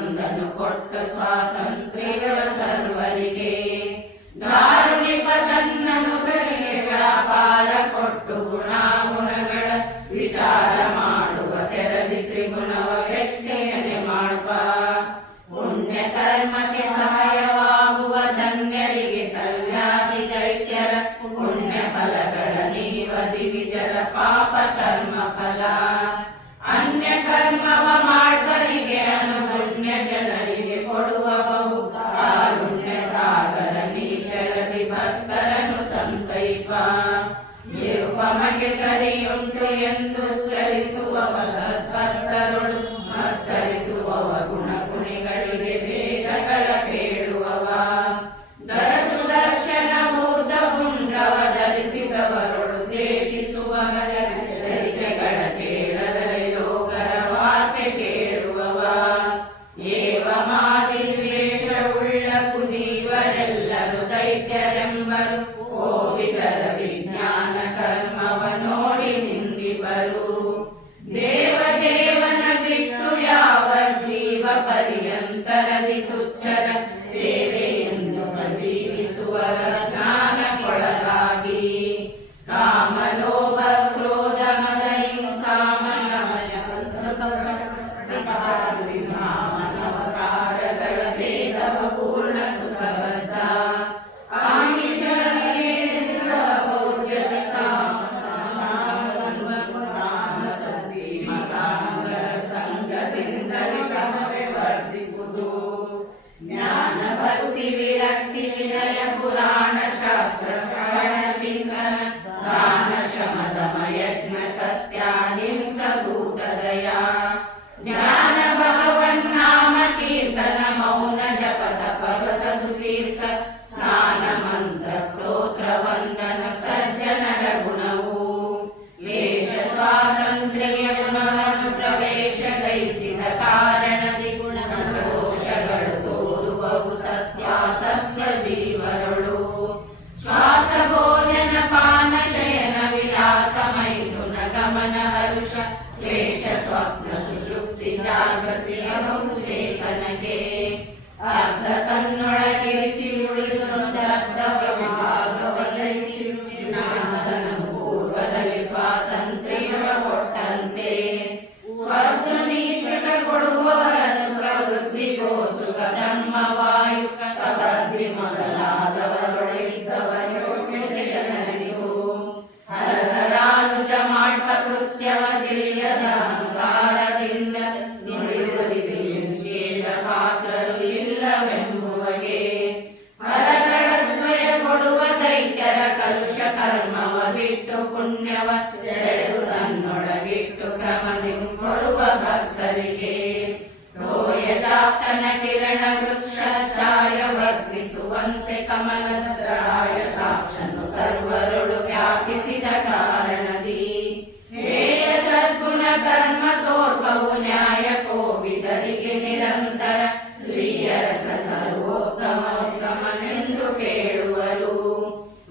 ಒಂದನ್ನು ಕೊಟ್ಟ ಸ್ವಾತಂತ್ರ್ಯ ಸರ್ವರಿಗೆ. ದಾರುಣಿಕ ತನ್ನ ಮುಖರಿಗೆ ವ್ಯಾಪಾರ ಕೊಟ್ಟು ಗುಣಾಗುಣಗಳ ವಿಚಾರ ಮಾಡುವ ತೆರದಿ ತ್ರಿಗುಣವ ವ್ಯಕ್ತಿಯನ್ನೇ ಮಾಡ್ಪ. ಪುಣ್ಯ ಕರ್ಮಕ್ಕೆ ಸಹಾಯವಾಗುವ ಧನ್ಯರಿಗೆ ಕಲ್ಯಾದಿ ದೈತ್ಯರ ಪುಣ್ಯ ಫಲಗಳ ನೀವ ದಿವಿಜರ ಪಾಪ ಕರ್ಮ ಫಲ. ಅನ್ಯ ಕರ್ಮವ ಮಾಡ್ಬರಿಗೆ ಅನುಪುಣ್ಯ ಜನರಿಗೆ ಕೊಡುವ ಬಹು ಕಾರುಣ್ಯ ಸಾಗರ ನೀತರದಿ ಭಕ್ತರನ್ನು ಸಂತೈಪ. ನಿರುಪಮಗೆ ಸರಿಯುಂಟು ಎಂದು ಉಚ್ಚರಿಸುವವ ಭಕ್ತರೊಳು ಮತ್ಸರಿಸುವವ ಗುಣಗುಣಿಗಳಿಗೆ ವೇದಗಳ ಬೇಡುವವ. ದರ ಸುದರ್ಶನ ಊರ್ಧ ಪುಂಡ್ರವ ಧರಿಸಿದವರೊಳು ದೇಶಿಸುವ ಚರಿತೆಗಳ ಕೇಳದಲ್ಲಿ ಲೋಕರ ವಾರ್ತೆ ಕೇಳುವವ. ಏವ ಮಾದಿ ದ್ವೇಷವುಳ್ಳ ಕುಜೀವರೆಲ್ಲರೂ ದೈತ್ಯರೆಂಬರು. ಕೋವಿದರ ವಿಜ್ಞಾನ ಕರ್ಮವ ನೋಡಿ ನಿಂದಿಪರು. ದೇವದೇವನ ಬಿಟ್ಟು ಯಾವ ಜೀವ ಪರ್ಯಂತರದಿ ತುಚ್ಛರ ಸೇವೆಯೆಂದು ಜೀವಿಸುವರ ಜ್ಞಾನಕ್ಕೊಳಗಾಗಿ. ಕಾಮ ಲೋಭ ಕ್ರೋಧ ಮದ ಹಿಂಸಾಮಯ ಸಮಕಾರಗಳ ಭೇದವ ಪೂರ್ಣ ಸುಖಬದ್ಧ. ಜ್ಞಾನ ಭಕ್ತಿ ವಿರಕ್ತಿ ವಿನಯ ಪುರಾಣ ಶಾಸ್ತ್ರ ಶ್ರವಣ ಚಿಂತನ ದಾನ ಶಮದ ಯಜ್ಞ ಸತ್ಯಾಹಿಂಸ ಭೂತದಯ. ಜ್ಞಾನ ಭಗವನ್ನಾಮ ಕೀರ್ತನ ಮೌನ ಜಪ ತಪವ್ರತ ಸುತೀರ್ಥ ಸ್ನಾನ ಮಂತ್ರ ಸ್ತೋತ್ರ ವಂದನ ಸಜ್ಜನರ ಗುಣವು. ಲೇಷ ಸ್ವಾತಂತ್ರ್ಯ ಗುಣವನ್ನು ಪ್ರವೇಶ ಗೈಸಿದ ಕಾರಣದಿ ಗುಣ ದೋಷಗಳು ತೋರುವವು ಸತ್ಯಾಸತ್ಯ ಜೀವರೊಳು. ಶ್ವಾಸ ಭೋಜನ ಪಾನ ಶಯನ ವಿಲಾಸ ಮೈಥುನ ಗಮನ ಹರುಷ ಕ್ಲೇಶ ಸ್ವಪ್ನ ಸುಷುಪ್ತಿ ಜಾಗೃತಿ ಅಹವು ಚೇತನಗೆ. ಅರ್ಧ ತನ್ನೊಳಗಿರಿಸಿ ಉಳಿದೊಂದರ್ಧ ವಿಭಾಗವಲಯಿಸಿ ಜ್ಞಾನದನು ಪೂರ್ವದಲ್ಲಿ ಸ್ವಾತಂತ್ರ್ಯವ ಕೊಟ್ಟಂತೆ. ಸ್ವರ್ಗ ನೀಪಿತ ಕೊಡುವವರ ಸುಖ ವೃದ್ಧಿಗೋ ಸುಖ ಬ್ರಹ್ಮವಾಯು ಕಬರ್ದಿ ಮೊದಲಾದವರೊಳಿದ್ದವರಿಗೂ. ಹರಧರಾನುಜ ಮಾಡ್ಪ ಕೃತ್ಯವ ತಿಳಿಯದ ಅನುಕಾರದಿಂದ ನುಡಿಯುವರಿಗೆ ವಿಶೇಷ ಪಾತ್ರರು ಇಲ್ಲವೆಂಬುವಗೆ. ಫಲಗಳ ದ್ವಯ ಕೊಡುವ ದೈತ್ಯರ ಕಲುಷ ಕರ್ಮವ ಬಿಟ್ಟು ಪುಣ್ಯವ ಸೆಳೆದು ತನ್ನೊಳಗಿಟ್ಟು ಕ್ರಮದಿ ಕೊಡುವ ಭಕ್ತರಿಗೆ. ತೋಯಜಾಪ್ತನ ಕಿರಣ ವೃಕ್ಷ ಛಾಯ ವರ್ತಿಸುವಂತೆ ಕಮಲದ ದ್ರಾಯತಾಕ್ಷನು ಸರ್ವರೊಳು ವ್ಯಾಪಿಸಿದ ಕಾರಣದಿ. ಹೇಯ ಸದ್ಗುಣ ಕರ್ಮ ತೋರ್ಪವು ನ್ಯಾಯ ಕೋವಿದರಿಗೆ ನಿರಂತರ. ಶ್ರೀಯರಸ ಸರ್ವೋತ್ತಮ ಉತ್ತಮನೆಂದು ಕೇಳುವರು.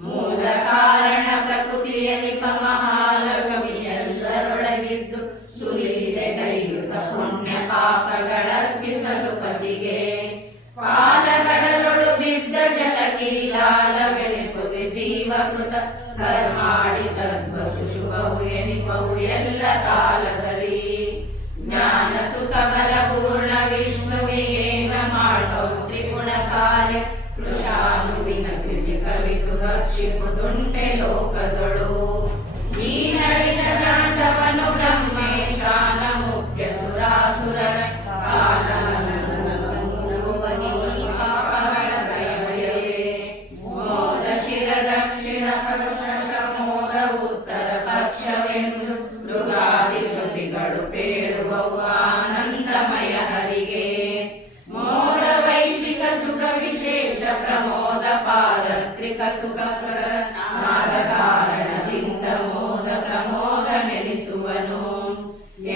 ಮೂಲ ಕಾರಣ ಪ್ರಕೃತಿಯ ನಿಪ ಮಹಾಲ ಕವಿಯೆಲ್ಲರೊಳಗಿದ್ದು ಸುಲೀಲೆ ಗೈಯುತ ಪುಣ್ಯ ಪಾಪಗಳರ್ಪಿಸಲು ಪತಿಗೆ. ಪಾಲಗಡಲೊಳು ಬಿದ್ದ ಜಲಕೀಲಾಲವೆನಿಪುದೆ ಜೀವಕೃತ ಕರ್ಮಾಡಿ ತದ್ವಶು ಶುಭವು ಎನಿಪವು ಎಲ್ಲ ಕಾಲದಲ್ಲಿ. ಜ್ಞಾನ ಸುಖ ಬಲ ಪೂರ್ಣ ವಿಷ್ಣುವಿಗೇನ ಮಾಡ್ಬವು ತ್ರಿಗುಣ ಕಾರ್ಯ. ಕೃಷಾನುವಿನ ಕ್ರಿಮಿ ಕವಿದು ಭಕ್ಷಿಪುದುಂಟೆ ಲೋಕದೊಳು. ಈ ನಳಿನ ದಾಂಡವನು ಬ್ರಹ್ಮೇಶಾನ ಮುಖ್ಯ ಸುರಾಸುರರ ಪಾಪಗಳ ಭಯವೇ. ಮೋದ ಶಿರ ದಕ್ಷಿಣ ಮೋದ ಉತ್ತರ ಪಕ್ಷವೆಂದು ಮೃಗಾದಿ ಶ್ರುತಿಗಳು ಪೇಳುವವು ಆನಂದಮಯ ಹರಿಗೆ. ಮೋದ ವೈಶಿಕ ಸುಖ ವಿಶೇಷ ಪ್ರಮೋದ ಪಾರತ್ರಿಕ ಸುಖ ನಾದ ಕಾರಣದಿಂದ ಮೋದ ಪ್ರಮೋದ ನೆನೆಸುವನು.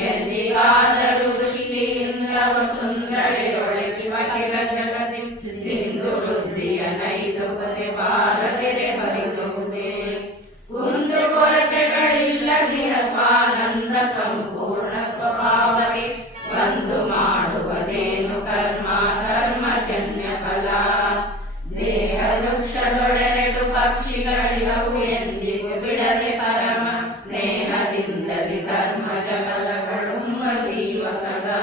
ಎಲ್ಲಿಗಾದರೂ ಋಷಿಯಿಂದ ಸುಂದರಿಯೊಳಗಿವ ಕಿಲ ಜಗತಿ ಸಿಂಧು ವೃದ್ಧಿಯ ನೈದುವುದೇ ಬಾರದಿರೆ ಬರಿದುವುದೇ. ಕುಂದು ಕೊರತೆಗಳಿಲ್ಲದಿಹ ಸ್ವಾನಂದ ಸಂಪೂರ್ಣ ಸ್ವಭಾವಕ್ಕೆ ಬಂದು ಮಾಡುವುದೇನು ಕರ್ಮ ಪಕ್ಷಿಗಳಿಹವು ಎಂದಿಗೂ ಬಿಡದೆ ಪರಮ ಸ್ನೇಹದಿಂದಲಿ ಧರ್ಮಜ ಫಲಗಳುಂಬ ಜೀವ ಸದಾ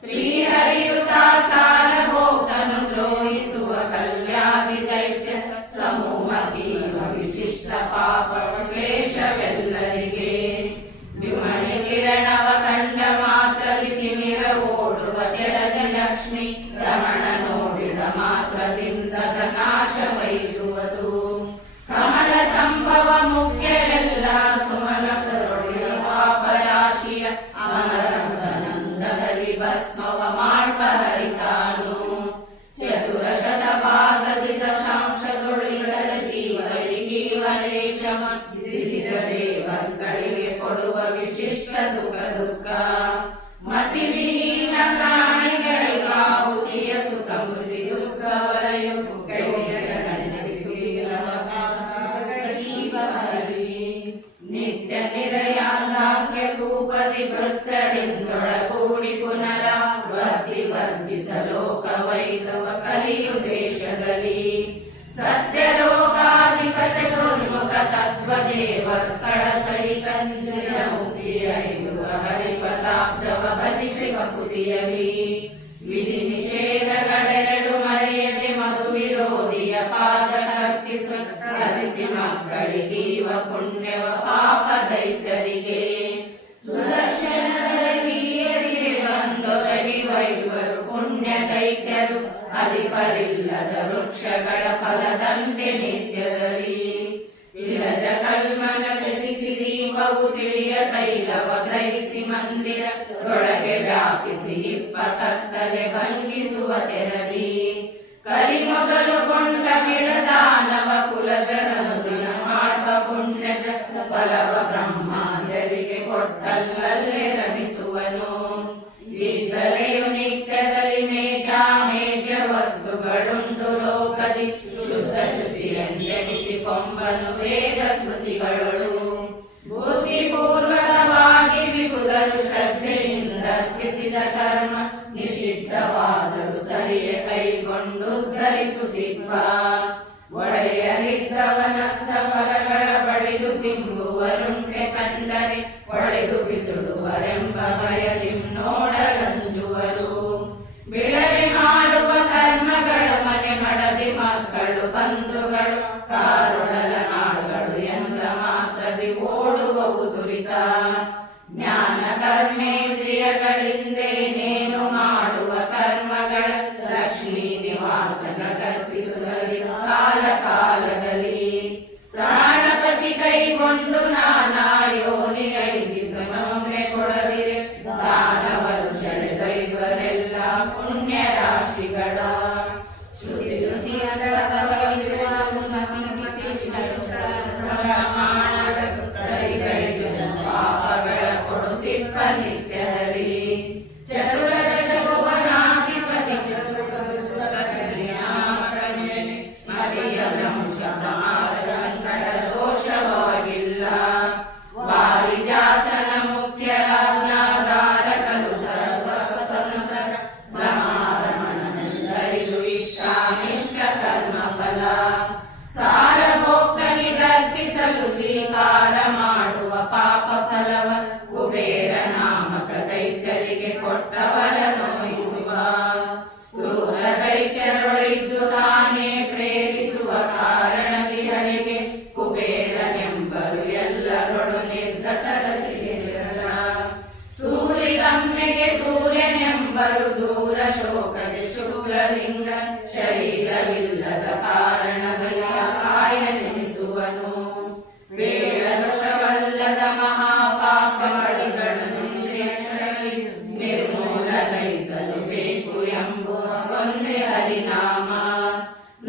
ಶ್ರೀಹರಿಯುತ ಸಾರಭೋಕ್ತನು ದ್ರೋಹಿಸುವ ಕಲ್ಯಾದಿ ದೈತ್ಯ ಸಮೂಹ ಭೀಮ ವಿಶಿಷ್ಟ ಪಾಪ ಕ್ಲೇಶವೆಲ್ಲರಿಗೆ ದ್ಯುಮಣಿ ಕಿರಣವ ಕಂಡ ಮಾತ್ರದಿ ತಿಮಿರ ಓಡುವ ತೆರದಿ ಲಕ್ಷ್ಮಿ ರಮಣ ನೋಡಿದ ಮಾತ್ರದಿಂದ ನಾಶವೈದುವುದು ಕಮಲ ಸಂಭವ ಮುಖ್ಯರೆಲ್ಲ ಸುಮನಸರೊಡೆಯ ಪಾಪರಾಶಿಯ ಅಮರನಂದದಲ್ಲಿ ಭಸ್ಮವ ಮಾಡ್ಪ ಹರಿತಾನು ಚತುರ ಶತಭಾಗದಿ ದಶಾಂಶದೊಳಿಗರ ಜೀವಲೇಶಮ ದಿವಿಜ ದೇವರುಗಳಿಗೆ ಕೊಡುವ ವಿಶಿಷ್ಟ ಸುಖ ದುಃಖ ಮತಿವಿಹೀನ ಪ್ರಾಣಿಗಳಿಗಾಹುತಿಯ ಸುಖ ಮೃತಿ ದುಃಖವರಯು ನಿತ್ಯ ನಿರಯಾಂದಾಂಕ್ಯ ಕೂಪದಿ ಭ್ರಷ್ಟರಿಂದೊಳಗೂಡಿ ಪುನರಾವರ್ತಿ ವರ್ಜಿತ ಲೋಕ ವೈದವ ಕಲಿಯು ದೇಶದಲ್ಲಿ ಸತ್ಯ ಲೋಕಾಧಿಪ ಚತುರ್ಮುಖ ತತ್ವ ದೇವರ್ಕಳ ಸಹಿತ ಮುಕ್ತಿಯೈದುವ ಹರಿಪದಾಬ್ಜವ ಭಜಿಸಿ ಭಕುತಿಯಲಿ ವಿಧಿ ನಿಷೇಧಗಳೆರಡು ಮರೆಯದೆ ಮಧು ವಿರೋಧಿಯ ಪಾದ ಕರ್ಪಿಸ ಅತಿಥಿ ಮಕ್ಕಳಿಗೀವ ಪುಣ್ಯವ ಪಾಪ ದೈತ್ಯರಿಗೆ ಸುದರ್ಶನದಲ್ಲಿ ಬಂದೊದಗಿ ವೈವರು ಪುಣ್ಯ ದೈತ್ಯರು ಅಧಿಪರಿಲ್ಲದ ವೃಕ್ಷಗಳ ಫಲದಂತೆ ನಿತ್ಯದಲ್ಲಿ ವಿರಜ ಕಲ್ಮನ ತ್ಯಜಿಸಿ ದೀಪವು ತಿಳಿಯ ತೈಲವ ಗ್ರಹಿಸಿ ಮಂದಿರ ಒಳಗೆ ವ್ಯಾಪಿಸಿ ಇಪ್ಪತ್ತಲೆ ಭಂಗಿಸುವ ತೆರದಿ ಕಲಿ ಮೊದಲುಗೊಂಡ ಗಿಡದಾನವ ಕುಲಜರನು ದಿನ ಮಾಡ್ವ ಪುಣ್ಯಜ ಫಲವ ಬ್ರಹ್ಮಾಂಡರಿಗೆ ಕೊಟ್ಟಲ್ಲೇ ರಮಿಸುವನು ಇದ್ದಲೆಯು ನಿತ್ಯದಲ್ಲಿ ಮೇಧ್ಯ ವಸ್ತುಗಳುಂಟು ಲೋಕದಿ ಶುದ್ಧ ಶುಚಿಯೆನಿಸಿ ಕೊಂಬನು ವೇದ ಸ್ಮೃತಿಗಳು ಬುದ್ಧಿಪೂರ್ವಕವಾಗಿ ವಿಭುದರು ಶ್ರದ್ಧೆಯಿಂದ ಅರ್ಪಿಸಿದ ಕರ್ಮ ನಿಷಿದ್ಧವಾದರು ಸರಿಯ ಕೈಗೊಂಡು ಧರಿಸುತ್ತಿಪ್ಪ ಒಡೆಯರಿದ್ದವನಸ್ಥ ಫಲಗಳ ಬಳಿದು ತಿಂಬುವರುಂಟೆ ಕಂಡರೆ ಒಳೆದು ಬಿಸುಡುವರೆಂಬ ಭಯದಿಂ ನೋಡಲಂಜುವರು ಬಿಡದೆ ಮಾಡುವ ಕರ್ಮಗಳ ಮನೆ ಮಡದಿ ಮಕ್ಕಳು ಬಂಧುಗಳು ಕಾರೊಡಲ ನಾಳುಗಳು ಎಂದ ಮಾತ್ರದಿ ಓಡುವವು ದುರಿತ ಜ್ಞಾನ ಕರ್ಮೇಂದ್ರಿಯಗಳಿಂದೇನೇನು ಮಾಡುವ ಕರ್ಮಗಳ ಲಕ್ಷ್ಮೀ ನಿವಾಸನ ಕರ್ಪಿಸುವಲ್ಲಿ ಕಾಲ ಕಾಲದಲ್ಲಿ ಪ್ರಾಣಪತಿ ಕೈಗೊಂಡು ನಾನಾ ಯೋನಿ ಐದಿಸಮೊಮ್ಮೆ ಕೊಡದಿರೆ ದಾನವರು ಸೆಳೆದೈವರೆಲ್ಲ ಪುಣ್ಯ ರಾಶಿಗಳ ಶ್ರುತಿ ಪಾಪಗಳ ಕೊಡುತ್ತಿಪ್ಪ ನಿತ್ಯದಲ್ಲಿ ಚತುರದ ಶೋಭನಾಧಿಪತಿ ಮದಿಯ ಭ್ರಂಶ ಪ್ರಮಾದ ಸಂಕಟ ದೋಷವಾಗಿಲ್ಲ ವಾರಿಜಾಸನ ಮುಖ್ಯರಾಜ್ಞಾಧಾರಕರು ಸರ್ವ ಸ್ವತಂತ್ರ ಬ್ರಹ್ಮಾರಮಣನೆಂದರಿದು ಇಷ್ಟಾನಿಷ್ಟ ಕರ್ಮ ಫಲ ಸಾರಭೋಕ್ತನಿಗರ್ಪಿಸಲು ಸ್ವೀಕಾರ ಮಾಡುವ ಪಾಪ ಫಲವ ಕುಬೇರ ನಾಮಕ ದೈತ್ಯರಿಗೆ ಕೊಟ್ಟವರನ್ನು ವಹಿಸುವ ಕ್ರೂರ ದೈತ್ಯರೊಳಿದ್ದು ತಾನೇ ಪ್ರೇರಿಸುವ ಕಾರಣದಿ ಹರಿಗೆ ಕುಬೇರನೆಂಬರು ಎಲ್ಲರೊಳು ನಿರ್ಗತರತಿರಲ ಸೂರಿಗಮ್ಮೆಗೆ ಸೂರ್ಯನೆಂಬರು ದೂರ ಶೋಕದೆ ಶುಕ್ಲಲಿಂಗ ಶರೀರವಿಲ್ಲದ ಕಾರಣದಲ್ಲಿ ಕಾಯ ನೆನೆಸುವನು ವೇಳದೋಷವಲ್ಲದ ಮಹಾಪಾಪಗಳನ್ನು ನಿರ್ಮೂಲನೈಸಲು ಬೇಕು ಎಂಬುವ ಒಂದೇ ಹರಿನಾಮ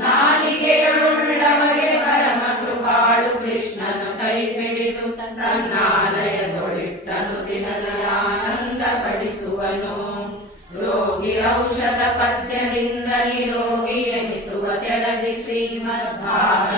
ನಾಲಿಗೆಯುಳ್ಳವಗೆ ಪರಮ ಕೃಪಾಳು ಕೃಷ್ಣನು ಕೈ ಹಿಡಿದು ತನ್ನಾಲಯದೊಳಿಟ್ಟನು ದಿನದಲ್ಲಿ ಆನಂದ ಪಡಿಸುವನು ರೋಗಿ ಔಷಧ ಪದ್ಯದಿಂದಲೇ ರೋಗಿ ಎನಿಸುವ ತೆರದಿ ಶ್ರೀಮದ್ ಭಾಗವತ